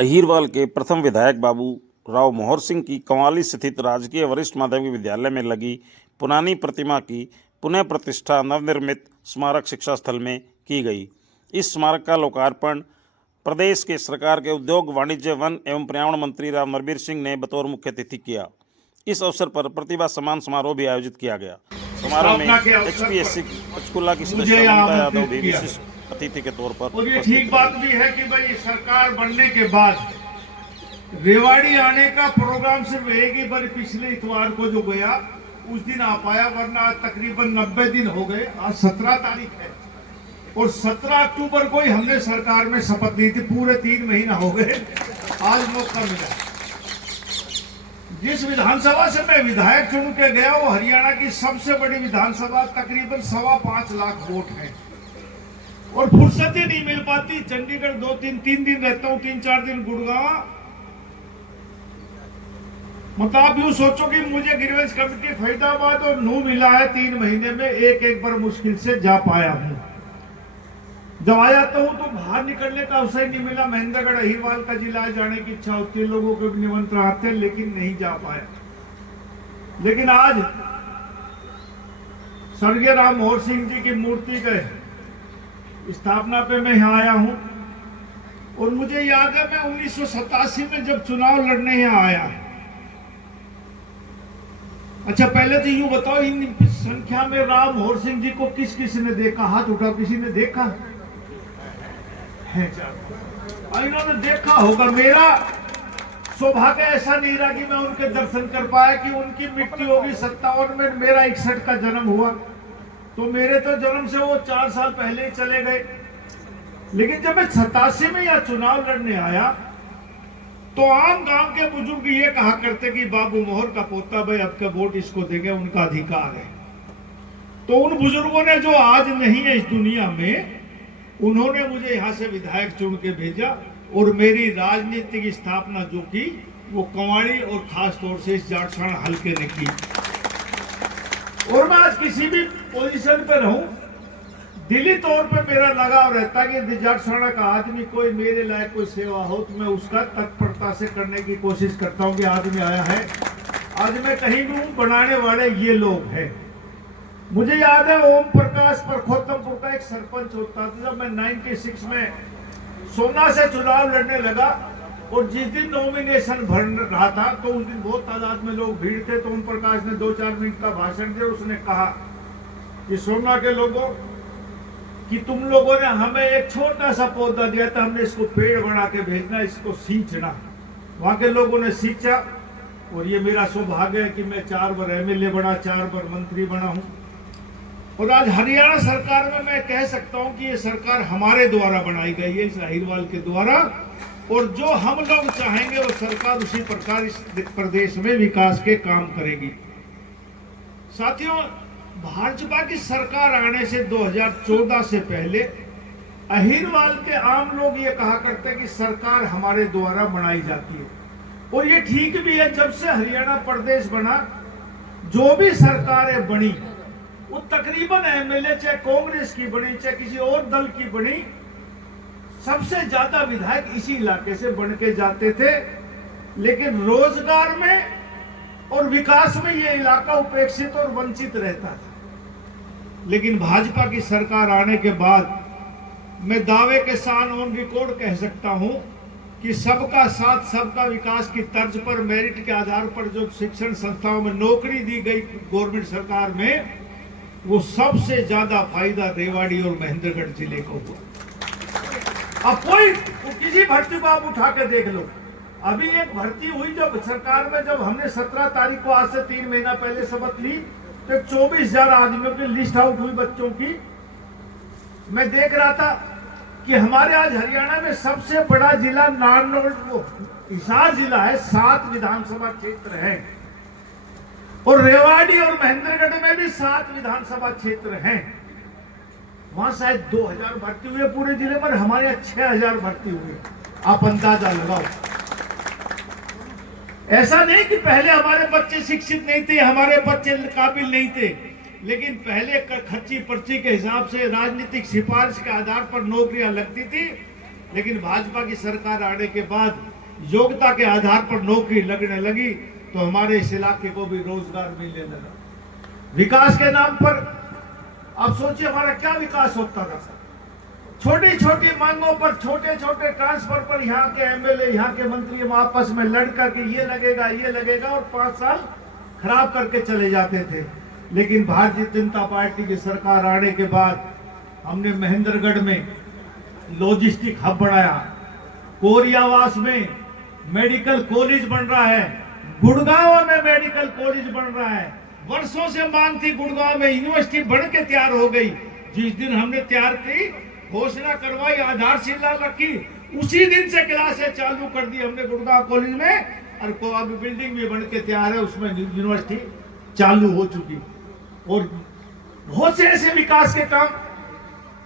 अहीरवाल के प्रथम विधायक बाबू राव मोहर सिंह की कंवाली स्थित राजकीय वरिष्ठ माध्यमिक विद्यालय में लगी पुरानी प्रतिमा की पुनः प्रतिष्ठा नवनिर्मित स्मारक शिक्षा स्थल में की गई। इस स्मारक का लोकार्पण प्रदेश के सरकार के उद्योग वाणिज्य वन एवं पर्यावरण मंत्री राव नरबीर सिंह ने बतौर मुख्य अतिथि किया। इस अवसर पर प्रतिभा सम्मान समारोह भी आयोजित किया गया। समारोह में HPSC पंचकुला की सदस्य ममता यादव भी विशिष्ट अतिथि के तौर पर। और ये ठीक बात भी है कि भाई सरकार बनने के बाद रेवाड़ी आने का प्रोग्राम सिर्फ एक ही बार पिछले इतवार को जो गया उस दिन आ पाया, वरना तकरीबन 90 दिन हो गए। आज 17 तारीख है और 17 अक्टूबर को ही हमने सरकार में शपथ ली थी। पूरे 3 महीना हो गए, आज मौका मिला। जिस विधानसभा से मैं विधायक चुन के गया वो हरियाणा की सबसे बड़ी विधानसभा, तकरीबन 5.25 लाख वोट है और फुर्सत ही नहीं मिल पाती। चंडीगढ़ 2-3 दिन रहता हूं, 3-4 दिन गुड़गांव। मतलब आप यूं सोचो कि मुझे ग्रीवेंस कमेटी फरीदाबाद और नू मिला है 3 महीने में, एक बार मुश्किल से जा पाया हूं। जब आ जाता हूं तो बाहर निकलने का अवसर नहीं मिला। महेंद्रगढ़ अहीरवाल का जिला जाने की इच्छा होती है, लोगों के भी निमंत्रण आते हैं, लेकिन नहीं जा पाया। लेकिन आज स्वर्गीय राम मोहर सिंह जी की मूर्ति के स्थापना पे मैं यहाँ आया हूं और मुझे याद है मैं 1987 में जब चुनाव लड़ने यहाँ आया। अच्छा, पहले तो यूं बताओ, इन संख्या में राम मोहर सिंह जी को किस किसी ने देखा? हाथ उठाओ, किसी ने देखा है? इन्होंने देखा होगा। मेरा सौभाग्य ऐसा नहीं रहा कि मैं उनके दर्शन कर पाया कि उनकी मृत्यु होगी 57 में, मेरा 61 का जन्म हुआ, तो मेरे तो जन्म से वो 4 साल पहले ही चले गए। लेकिन जब मैं 87 में यह चुनाव लड़ने आया तो आम गांव के बुजुर्ग ये कहा करते कि बाबू मोहर का पोता, भाई अब का वोट इसको देंगे, उनका अधिकार है। तो उन बुजुर्गों ने जो आज नहीं है इस दुनिया में, उन्होंने मुझे यहां से विधायक चुन के भेजा और मेरी राजनीतिक स्थापना जो की वो कंवाड़ी और खास तौर से इस जाटसाना हल्के ने की। और मैं आज किसी भी पोजीशन पे रहूं, दिली तौर पे मेरा लगाव रहता है कि जाटसाना का आदमी कोई मेरे लायक कोई सेवा हो तो मैं उसका तत्परता से करने की कोशिश करता हूं कि आदमी आया है। आज मैं कहीं भी हूं, बनाने वाले ये लोग हैं। मुझे याद है ओम प्रकाश परखोत्तमपुर का एक सरपंच होता था। जब मैं 96 में सोना से चुनाव लड़ने लगा और जिस दिन नॉमिनेशन भर रहा था तो उस दिन बहुत तादाद में लोग भीड़ थे, तो ओम प्रकाश ने 2-4 मिनट का भाषण दिया। उसने कहा कि सोना के लोगों कि तुम लोगों ने हमें एक छोटा सा पौधा दिया था, हमने इसको पेड़ बना के भेजना, इसको सींचना। वहां के लोगों ने सींचा और ये मेरा सौभाग्य है कि मैं 4 बार MLA बना, 4 बार मंत्री बना हूं। और आज हरियाणा सरकार में मैं कह सकता हूं कि ये सरकार हमारे द्वारा बनाई गई है, इस अहीरवाल के द्वारा, और जो हम लोग चाहेंगे वो सरकार उसी प्रकार इस प्रदेश में विकास के काम करेगी। साथियों, भाजपा की सरकार आने से 2014 से पहले अहीरवाल के आम लोग ये कहा करते कि सरकार हमारे द्वारा बनाई जाती है, और ये ठीक भी है। जब से हरियाणा प्रदेश बना, जो भी सरकारें बनी वो तकरीबन MLA चाहे कांग्रेस की बनी चाहे किसी और दल की बनी, सबसे ज्यादा विधायक इसी इलाके से बन के जाते थे। लेकिन रोजगार में और विकास में ये इलाका उपेक्षित और वंचित रहता था। लेकिन भाजपा की सरकार आने के बाद मैं दावे के साथ ऑन रिकॉर्ड कह सकता हूं कि सबका साथ सबका विकास की तर्ज पर मेरिट के आधार पर जो शिक्षण संस्थाओं में नौकरी दी गई गवर्नमेंट सरकार में, वो सबसे ज्यादा फायदा रेवाड़ी और महेंद्रगढ़ जिले को हुआ। अब कोई किसी भर्ती को आप उठा के देख लो। अभी एक भर्ती हुई जब सरकार में, जब हमने 17 तारीख को, आज से 3 महीना पहले शपथ ली, तो 24,000 आदमियों की लिस्ट आउट हुई बच्चों की। मैं देख रहा था कि हमारे आज हरियाणा में सबसे बड़ा जिला हिसार जिला है, 7 विधानसभा क्षेत्र है, और रेवाड़ी और महेंद्रगढ़ में भी 7 विधानसभा क्षेत्र हैं। वहां शायद 2000 भर्ती हुए पूरे जिले में, हमारे यहाँ 6000 भर्ती हुए। आप अंदाजा लगाओ। ऐसा नहीं कि पहले हमारे बच्चे शिक्षित नहीं थे, हमारे बच्चे काबिल नहीं थे, लेकिन पहले खच्ची पर्ची के हिसाब से राजनीतिक सिफारिश के आधार पर नौकरियां लगती थी। लेकिन भाजपा की सरकार आने के बाद योग्यता के आधार पर नौकरी लगने लगी तो हमारे इस इलाके को भी रोजगार मिलने लगा। विकास के नाम पर अब सोचिए हमारा क्या विकास होता था। छोटी छोटी मांगों पर, छोटे छोटे ट्रांसफर पर यहाँ के एमएलए, यहाँ के मंत्री हम आपस में लड़ करके ये लगेगा और 5 साल खराब करके चले जाते थे। लेकिन भारतीय जनता पार्टी की सरकार आने के बाद हमने महेंद्रगढ़ में लॉजिस्टिक हब बनाया, कोरियावास में मेडिकल कॉलेज बन रहा है, गुड़गांव में मेडिकल कॉलेज बन रहा है। वर्षों से मांग थी, गुड़गांव में यूनिवर्सिटी बन के तैयार हो गई। जिस दिन हमने तैयार की, घोषणा करवाई, आधारशिला रखी, उसी दिन से क्लासें चालू कर दी हमने गुड़गांव कॉलेज में, और अभी बिल्डिंग भी बन के तैयार है, उसमें यूनिवर्सिटी चालू हो चुकी। और बहुत से ऐसे विकास के काम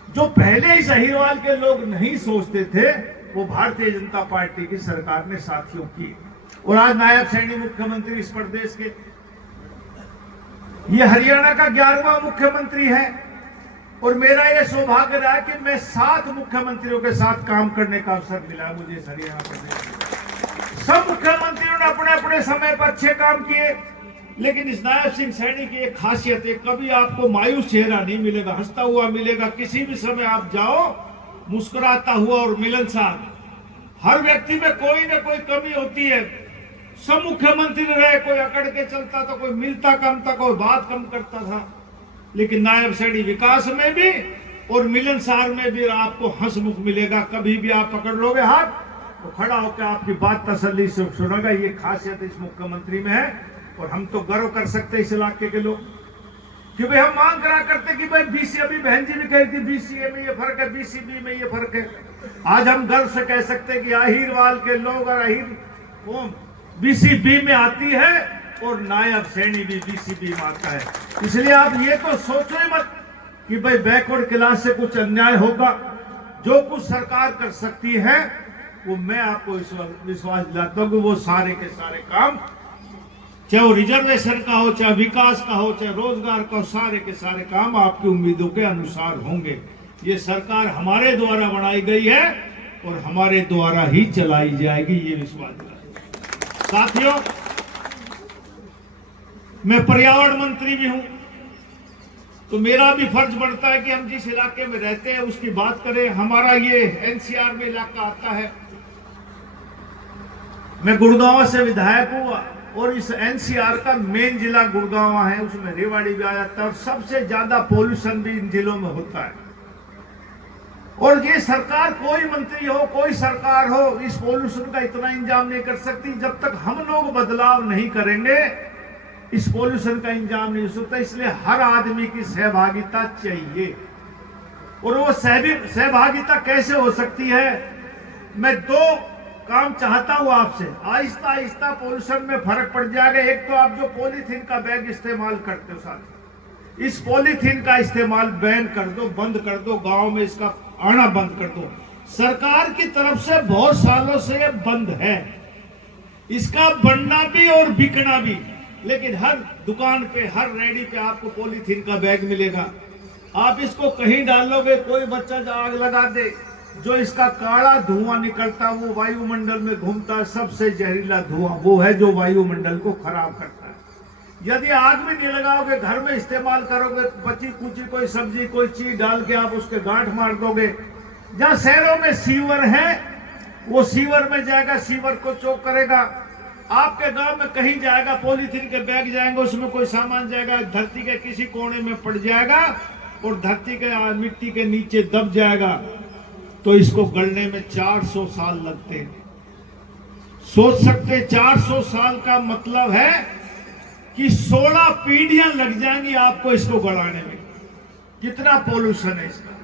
जो पहले ही सहीवाल के लोग नहीं सोचते थे, वो भारतीय जनता पार्टी की सरकार ने साथियों की। और आज नायब सैनी मुख्यमंत्री इस प्रदेश के, ये हरियाणा का 11वां मुख्यमंत्री है। और मेरा ये सौभाग्य रहा कि मैं 7 मुख्यमंत्रियों के साथ काम करने का अवसर मिला मुझे इस हरियाणा प्रदेश। सब मुख्यमंत्रियों ने अपने अपने समय पर अच्छे काम किए, लेकिन इस नायब सिंह सैनी की एक खासियत है, कभी आपको मायूस चेहरा नहीं मिलेगा, हंसता हुआ मिलेगा। किसी भी समय आप जाओ, मुस्कुराता हुआ और मिलनसार। हर व्यक्ति में कोई ना कोई कमी होती है। सब मुख्यमंत्री रहे, कोई अकड़ के चलता था, कोई मिलता कम था, कोई बात कम करता था। लेकिन नायब सैनी विकास में भी और मिलनसार में भी आपको हंसमुख मिलेगा। कभी भी आप पकड़ लोगे हाथ तो खड़ा होकर आपकी बात तसल्ली से सुनेगा। ये खासियत इस मुख्यमंत्री में है। और हम तो गर्व कर सकते इस इलाके के लोग कि भाई हम मांग करा करते कि भाई बीसी, अभी बहन जी भी कही थी बीसीए में ये फर्क है, बीसीबी में ये फर्क है। आज हम गर्व से कह सकते हैं कि अहीरवाल के लोग और अहीर कौम बीसीबी में आती है और नायब सैनी भी बीसीबी में आता है। इसलिए आप ये तो सोचो ही मत कि भाई बैकवर्ड क्लास से कुछ अन्याय होगा। जो कुछ सरकार कर सकती है वो मैं आपको विश्वास दिलाता हूं कि वो सारे के सारे काम, चाहे वो रिजर्वेशन का हो, चाहे विकास का हो, चाहे रोजगार का हो, सारे के सारे काम आपकी उम्मीदों के अनुसार होंगे। ये सरकार हमारे द्वारा बनाई गई है और हमारे द्वारा ही चलाई जाएगी, ये विश्वास दिलाता। साथियों, मैं पर्यावरण मंत्री भी हूं, तो मेरा भी फर्ज बनता है कि हम जिस इलाके में रहते हैं उसकी बात करें। हमारा ये एनसीआर में इलाका आता है। मैं गुड़गांव से विधायक हूं और इस एनसीआर का मेन जिला गुड़गांव है, उसमें रेवाड़ी भी आ जाता है और सबसे ज्यादा पोल्यूशन भी इन जिलों में होता है। और ये सरकार, कोई मंत्री हो, कोई सरकार हो, इस पोल्यूशन का इतना इंतजाम नहीं कर सकती जब तक हम लोग बदलाव नहीं करेंगे। इस पोल्यूशन का इंतजाम नहीं हो सकता। इसलिए हर आदमी की सहभागिता चाहिए। और वो सहभागिता कैसे हो सकती है? मैं 2 काम चाहता हूं आपसे। आहिस्ता आहिस्ता पोल्यूशन में फर्क पड़ जाएगा। एक तो आप जो पॉलीथीन का बैग इस्तेमाल करते हो साथ, इस पॉलीथीन का इस्तेमाल बैन कर दो, बंद कर दो, गांव में इसका आना बंद कर दो। सरकार की तरफ से बहुत सालों से ये बंद है, इसका बनना भी और बिकना भी। लेकिन हर दुकान पे, हर रेडी पे आपको पॉलीथीन का बैग मिलेगा। आप इसको कहीं डालोगे, कोई बच्चा आग लगा दे, जो इसका काला धुआं निकलता है वो वायुमंडल में घूमता है। सबसे जहरीला धुआं वो है जो वायुमंडल को खराब करता है। यदि आग भी नहीं लगाओगे, घर में इस्तेमाल करोगे, बची कुची कोई सब्जी, कोई चीज डाल के आप उसके गांठ मार दोगे। जहां शहरों में सीवर है, वो सीवर में जाएगा, सीवर को चोक करेगा। आपके गांव में कहीं जाएगा, पॉलीथीन के बैग जाएंगे, उसमें कोई सामान जाएगा, धरती के किसी कोने में पड़ जाएगा और धरती के मिट्टी के नीचे दब जाएगा। तो इसको गलने में 400 साल लगते हैं। सोच सकते 400 साल का मतलब है कि 16 पीढ़ियां लग जाएंगी आपको इसको गलाने में। कितना पोल्यूशन है इसका।